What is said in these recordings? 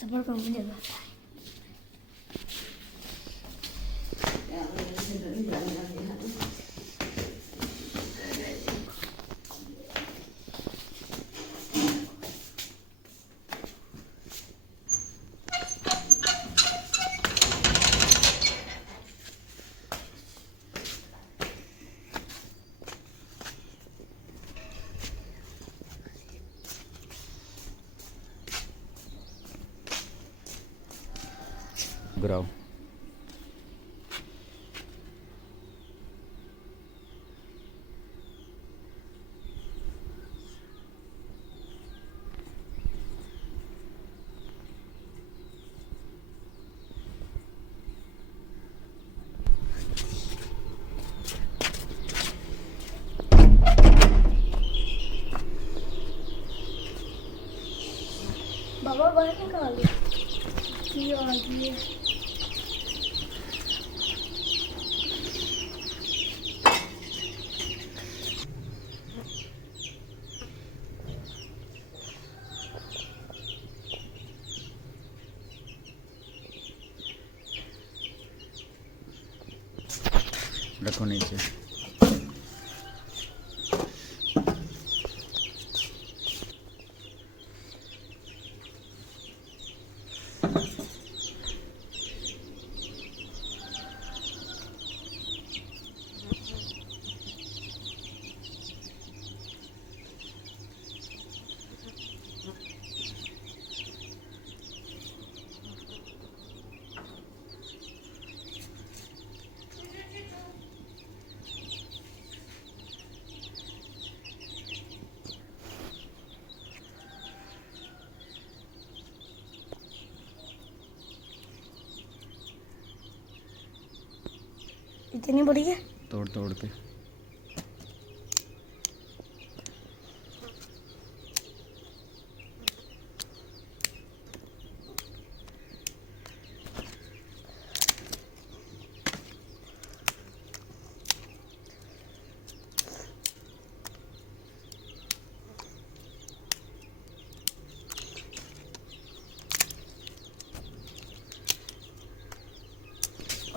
सफर कम हो जाता है। ग्राउ बाबा बाहर निकाल ये आ गई है। रखो नीचे। इतनी बड़ी है। तोड़ तोड़ के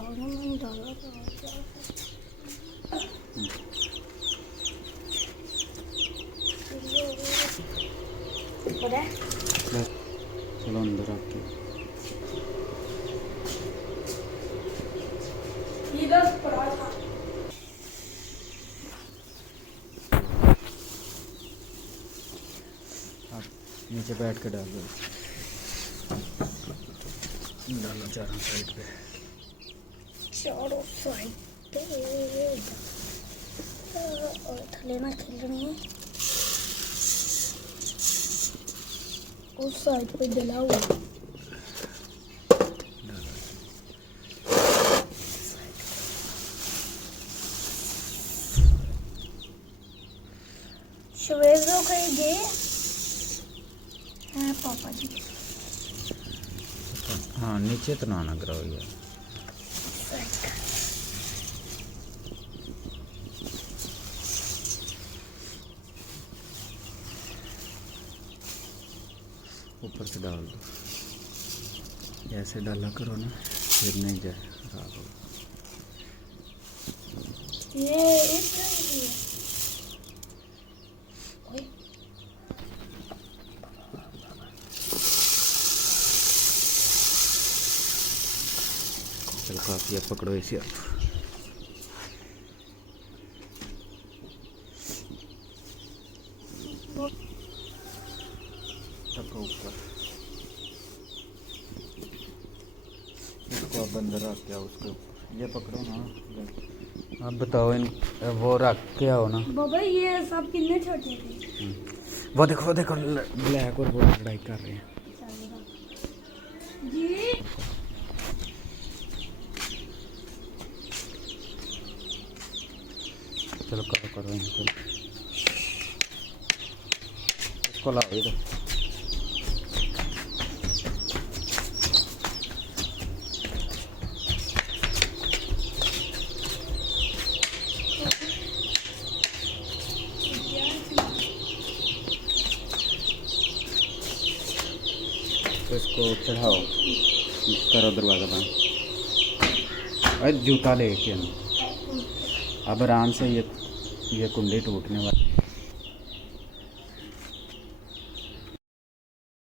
और मैंने डाला तो पता है। चलो अंदर आके ये दस पड़ा था। आप नीचे बैठ के डाल दो। डालो चारों साइड पे। चारों साइड पे और थले ना खेलनी है। उस साइड पे जला हुआ है। शवेजो कहीं है पापा जी। हाँ नीचे तो ना गिराओ यार। ऊपर से डाल दो। ऐसे डाला करो ना, फिर नहीं जाए खराब हो। ये इतना ही है। ओए चल काफी है, पकड़ो इसे आप। रखो ऊपर। इसको आप अंदर रख के आओ उसके ऊपर। ये पकड़ो ना। आप बताओ इन वो रख के आओ ना। बाबा ये सब कितने छोटे थे। वो देखो ब्लैक और वो लड़ाई कर रहे हैं। जी चलो करो करो इनको। इसको लाओ इधर। तो इसको चढ़ाओ, करो दरवाज़ा बंद। अरे जूता लेके आना। अब आराम से, ये कुंडी टूटने वाली।